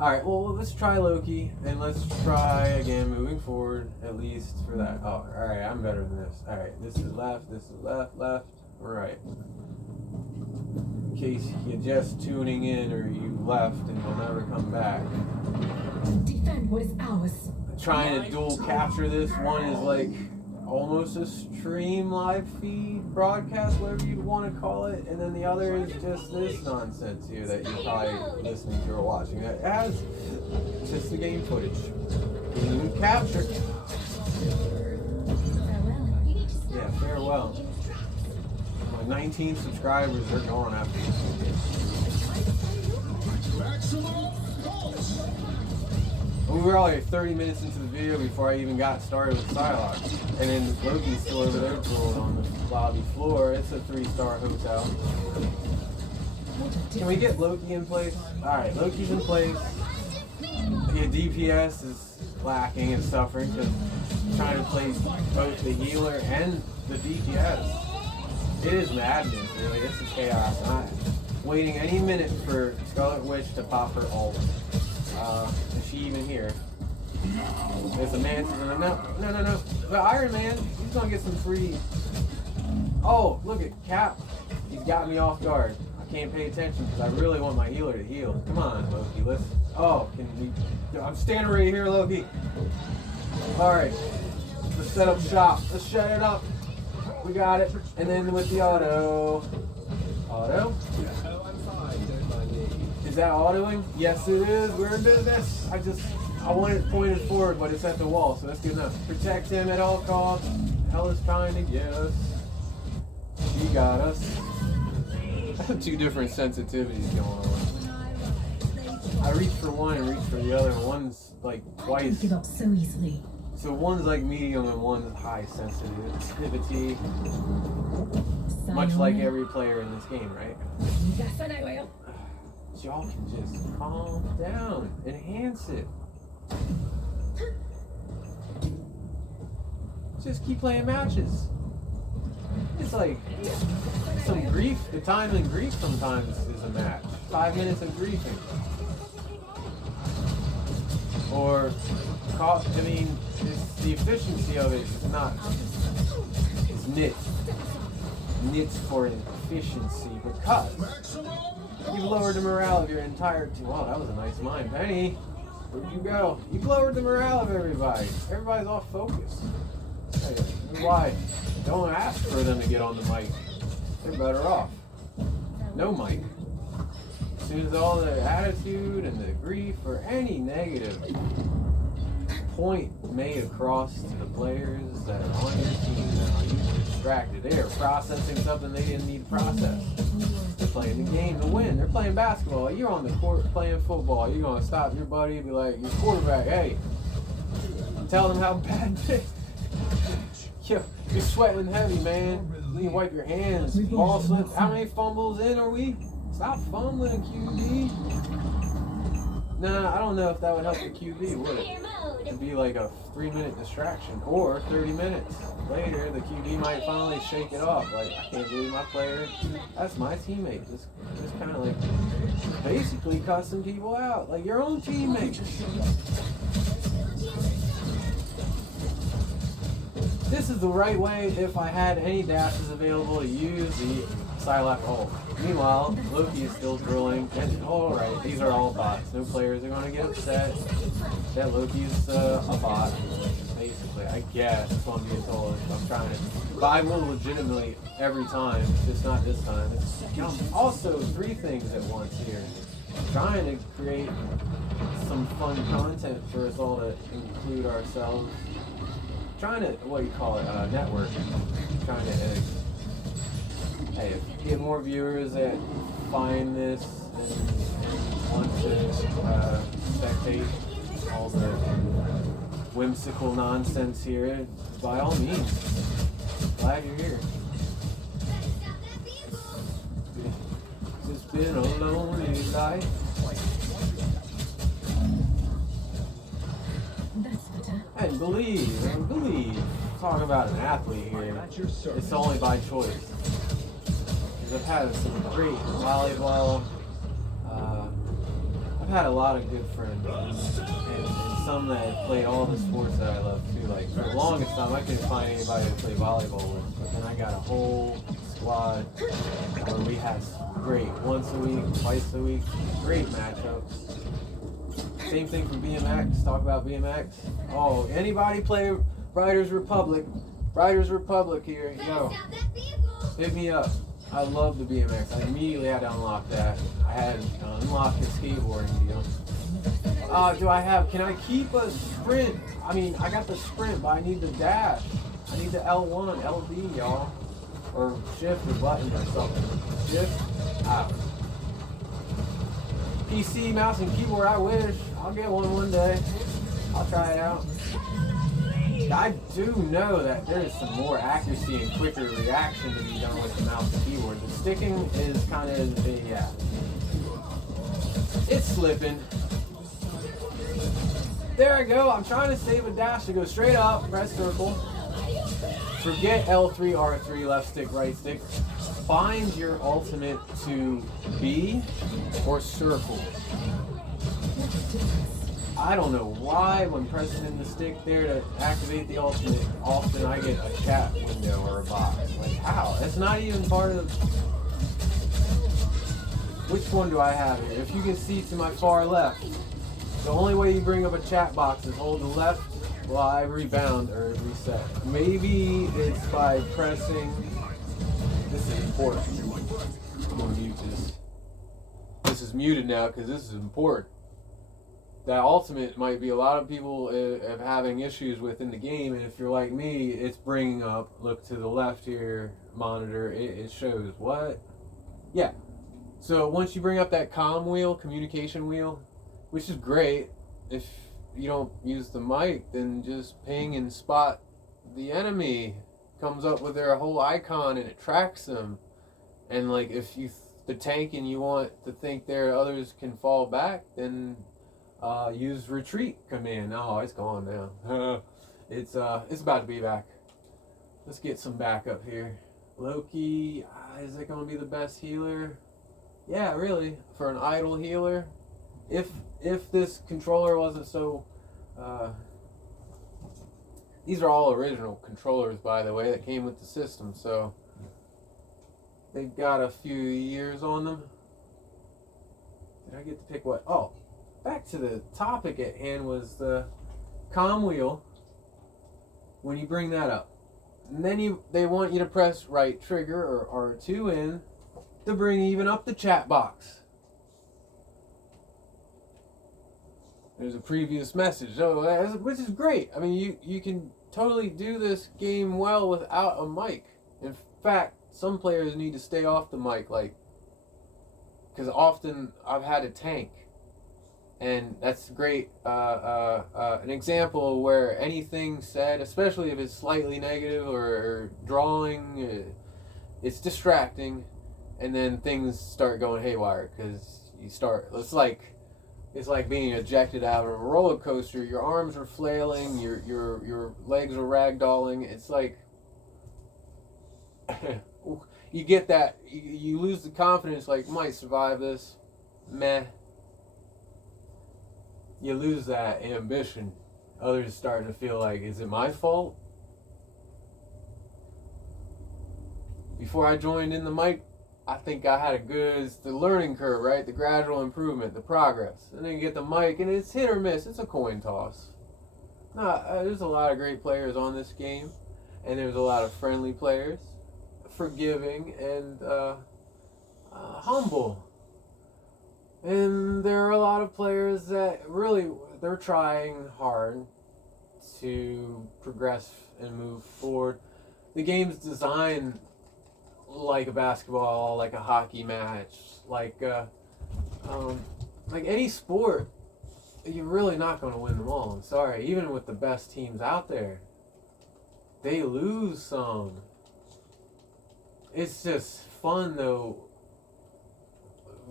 Alright, well, let's try Loki. And let's try again moving forward, at least for that. Oh, alright, I'm better than this. Alright, this is left, left, right. In case you're just tuning in or you left and you'll never come back. Defend what is ours. Trying to dual capture this. One is like almost a stream live feed broadcast, whatever you'd want to call it, and then the other is just this nonsense here that you're probably listening to or watching. It has just the game footage. You can capture. Farewell. You need to stop Yeah, farewell. in its tracks. My 19 subscribers are gone after this. We were already 30 minutes into the video before I even got started with Psylocke. And then Loki's still over there drooling on the lobby floor. It's a 3-star hotel. What a Can we get difference. Loki in place? Alright, Loki's in place. Yeah, DPS is lacking and suffering because trying to play both the healer and the DPS. It is madness, really. It's a chaos. I'm waiting any minute for Scarlet Witch to pop her ult. Is she even here? There's a Mantis and a no. But Iron Man, he's gonna get some free. Oh, look at Cap. He's got me off guard. I can't pay attention because I really want my healer to heal. Come on, Loki. Let's. Oh, can we? I'm standing right here, Loki. All right. Let's set up shop. Let's shut it up. We got it. And then with the auto. Auto? Oh, I'm fine. Don't mind me. Is that autoing? Yes, it is. We're in business. I want it pointed forward, but it's at the wall, so that's good enough. Protect him at all costs. Hell is trying to get us. She got us. Two different sensitivities going on. I reach for one and reach for the other. One's like I don't twice. give up so easily. So one's like medium and one's high sensitivity. Much like every player in this game, right? Y'all can just calm down. Enhance it. Just keep playing matches. It's like some grief. The time in grief sometimes is a match. 5 minutes of griefing. Or, I mean, it's the efficiency of it is not. It's knits for efficiency because you've lowered the morale of your entire team. Wow, that was a nice line. Penny, where'd you go? You've lowered the morale of everybody. Everybody's off focus. Hey, why? Don't ask for them to get on the mic. They're better off. No mic. As soon as all the attitude and the grief or any negative point made across to the players that are on your team now, you're distracted. They are processing something they didn't need to process. They're playing the game to win. They're playing basketball. You're on the court playing football. You're going to stop your buddy and be like, your quarterback, hey, tell them how bad they... You're sweating heavy, man. You can wipe your hands. Ball slip. How many fumbles in are we? Stop fumbling, QB. Nah, I don't know if that would help the QB, would it? Clear mode. It'd be like a 3-minute distraction. Or 30 minutes later, the QB might finally shake it off. Like, I can't believe my player. That's my teammate. Just kind of like basically cussing people out. Like your own teammates. This is the right way if I had any dashes available to use the Psylocke ult. Meanwhile, Loki is still drilling, and alright, these are all bots. No players are going to get upset that Loki's a bot, basically. I guess that's what I'm being told. I'm trying to. But I will legitimately every time, just not this time. It's also 3 things at once here. I'm trying to create some fun content for us all to include ourselves. Trying to, what do you call it, network. Trying to, hey, get more viewers that find this and want to spectate all the whimsical nonsense here. By all means, glad you're here. It's been a lonely life. And believe. Talking about an athlete here. It's only by choice. Because I've had some great volleyball. I've had a lot of good friends, and some that have played all the sports that I love too. Like for the longest time, I couldn't find anybody to play volleyball with. But then I got a whole squad where we had great once a week, twice a week, great matchups. Same thing for BMX. Talk about BMX. Oh, anybody play Riders Republic? Riders Republic here. Yo, hit me up. I love the BMX. I immediately had to unlock that. I had unlocked the skateboarding deal. Can I keep a sprint? I mean, I got the sprint, but I need the dash. I need the L1, LB, y'all. Or shift or button or something. Shift, out. PC, mouse, and keyboard, I wish. I'll get one day. I'll try it out. I do know that there is some more accuracy and quicker reaction to be done with the mouse and keyboard. The sticking is kind of yeah. It's slipping. There I go. I'm trying to save a dash to go straight up, press circle. Forget L3, R3, left stick, right stick. Bind your ultimate to B or circle. I don't know why when pressing in the stick there to activate the ultimate, often I get a chat window or a box. Like how? That's not even part of... Which one do I have here? If you can see to my far left, the only way you bring up a chat box is hold the left Well, I rebound or reset. Maybe it's by pressing. This is important. I'm gonna mute this. This is muted now because this is important. That ultimate might be a lot of people of having issues within the game, and if you're like me, it's bringing up. Look to the left here, monitor. It shows what? Yeah. So once you bring up that comm wheel, communication wheel, which is great. If you don't use the mic, then just ping and spot the enemy. Comes up with their whole icon and it tracks them. And like if you the tank and you want to think there others can fall back, then use retreat command. Oh, it's gone now. It's about to be back. Let's get some backup here. Loki, is it gonna be the best healer? Yeah, really, for an idle healer. If this controller wasn't so, these are all original controllers, by the way, that came with the system, so they've got a few years on them. Did I get to pick what? Oh, back to the topic at hand was the comm wheel. When you bring that up, and then they want you to press right trigger or R2 in to bring even up the chat box. There's a previous message, which is great. I mean, you can totally do this game well without a mic. In fact, some players need to stay off the mic, like, because often I've had a tank, and that's great. An example where anything said, especially if it's slightly negative or drawing, it's distracting, and then things start going haywire because you start. It's like being ejected out of a roller coaster. Your arms are flailing, your legs are ragdolling. It's like you get that, you lose the confidence, like, might survive this. Meh. You lose that ambition. Others starting to feel like, is it my fault? Before I joined in the mic, I think I had the learning curve, right? The gradual improvement, the progress. And then you get the mic, and it's hit or miss. It's a coin toss. There's a lot of great players on this game, and there's a lot of friendly players, forgiving and humble. And there are a lot of players that really, they're trying hard to progress and move forward. The game's designed like a basketball, like a hockey match, like any sport. You're really not going to win them all. I'm sorry. Even with the best teams out there, they lose some. It's just fun though.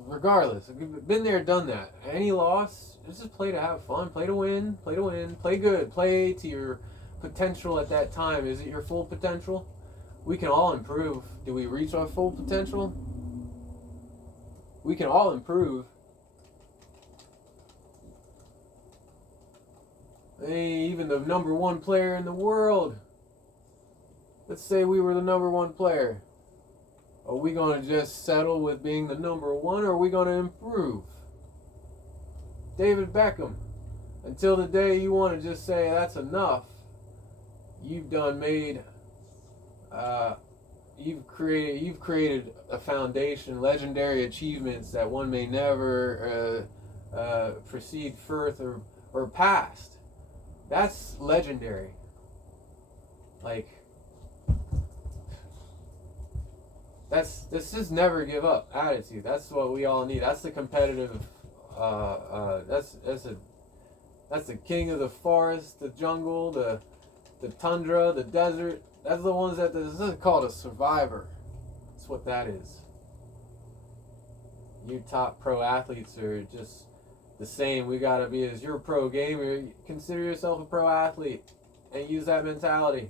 Regardless, I've been there, done that. Any loss, just play to have fun, play to win, play good, play to your potential at that time. Is it your full potential? We can all improve. Do we reach our full potential? We can all improve. Hey, even the number one player in the world. Let's say we were the number one player. Are we going to just settle with being the number one, or are we going to improve? David Beckham. Until the day you want to just say that's enough, you've created a foundation, legendary achievements that one may never proceed further or past. That's legendary. Like, this is never give up attitude. That's what we all need. That's the competitive. That's the king of the forest, the jungle, the tundra, the desert. That's the ones this is called a survivor. That's what that is. You top pro athletes are just the same. We gotta be, as you're a pro gamer, consider yourself a pro athlete and use that mentality.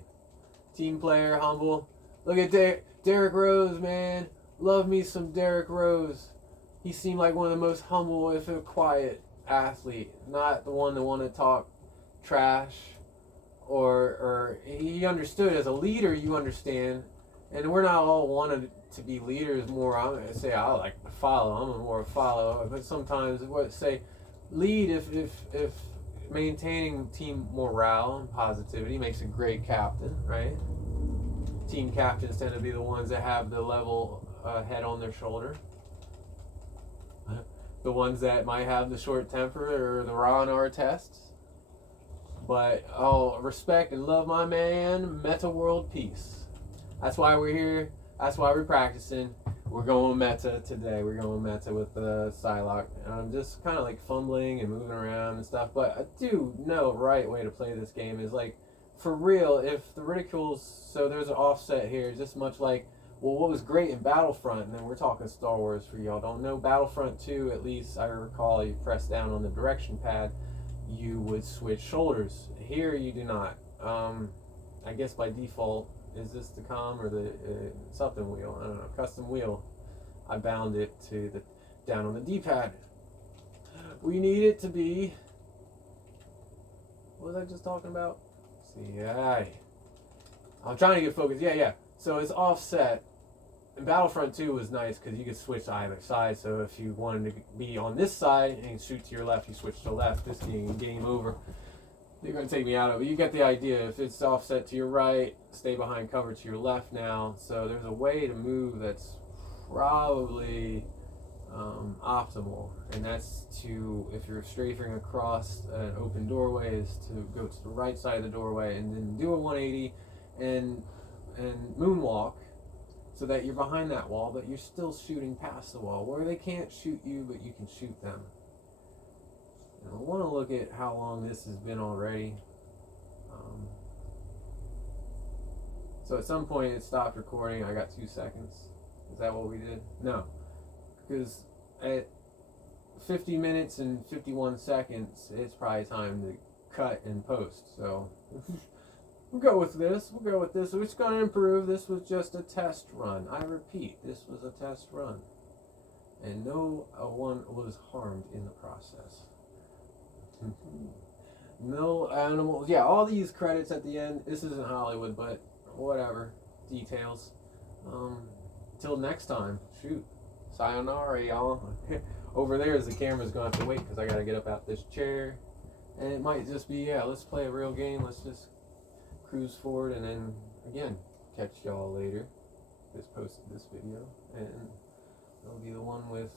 Team player, humble. Look at Derrick Rose, man. Love me some Derrick Rose. He seemed like one of the most humble, if a quiet athlete. Not the one that want to talk trash. Or he understood as a leader, you understand. And we're not all wanted to be leaders more. I'm going to say I like to follow. I'm more a follower. But sometimes, lead if maintaining team morale and positivity makes a great captain, right? Team captains tend to be the ones that have the level head on their shoulder. The ones that might have the short temper or the raw tests. But I'll respect and love my man, meta world peace. That's why we're here. That's why we're practicing. We're going meta today. We're going meta with the Psylocke. And I'm just kind of like fumbling and moving around and stuff. But I do know the right way to play this game is like, for real, if the ridicules, so there's an offset here, just much like, well, what was great in Battlefront, and then we're talking Star Wars for y'all don't know, Battlefront 2, at least I recall, you press down on the direction pad, you would switch shoulders. Here you do not. I guess by default, is this the COM or the something wheel? I don't know, custom wheel. I bound it to the down on the D-pad. We need it to be, what was I just talking about? See, I'm trying to get focused. Yeah. So it's offset. And Battlefront 2 was nice because you could switch to either side. So if you wanted to be on this side and shoot to your left, you switch to the left. This game over. You're going to take me out of it. You get the idea. If it's offset to your right, stay behind cover to your left now. So there's a way to move that's probably optimal. And that's to, if you're strafing across an open doorway, is to go to the right side of the doorway and then do a 180 and moonwalk so that you're behind that wall, but you're still shooting past the wall where they can't shoot you, but you can shoot them. And I want to look at how long this has been already. So at some point it stopped recording. I got 2 seconds. Is that what we did? No. Because at 50 minutes and 51 seconds, it's probably time to cut and post. So we'll go with this. So it's going to improve. This was just a test run. I repeat, this was a test run. And no one was harmed in the process. No animals. Yeah, all these credits at the end. This isn't Hollywood, but whatever. Details. Till next time. Shoot. Sayonara, y'all. Over there is the camera's going to have to wait because I got to get up out this chair. And it might just be, let's play a real game. Let's just cruise forward and then, again, catch y'all later. Just posted this video. And it'll be the one with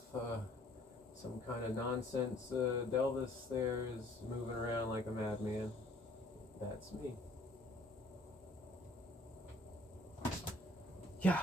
some kind of nonsense. Delvis there is moving around like a madman. That's me. Yeah.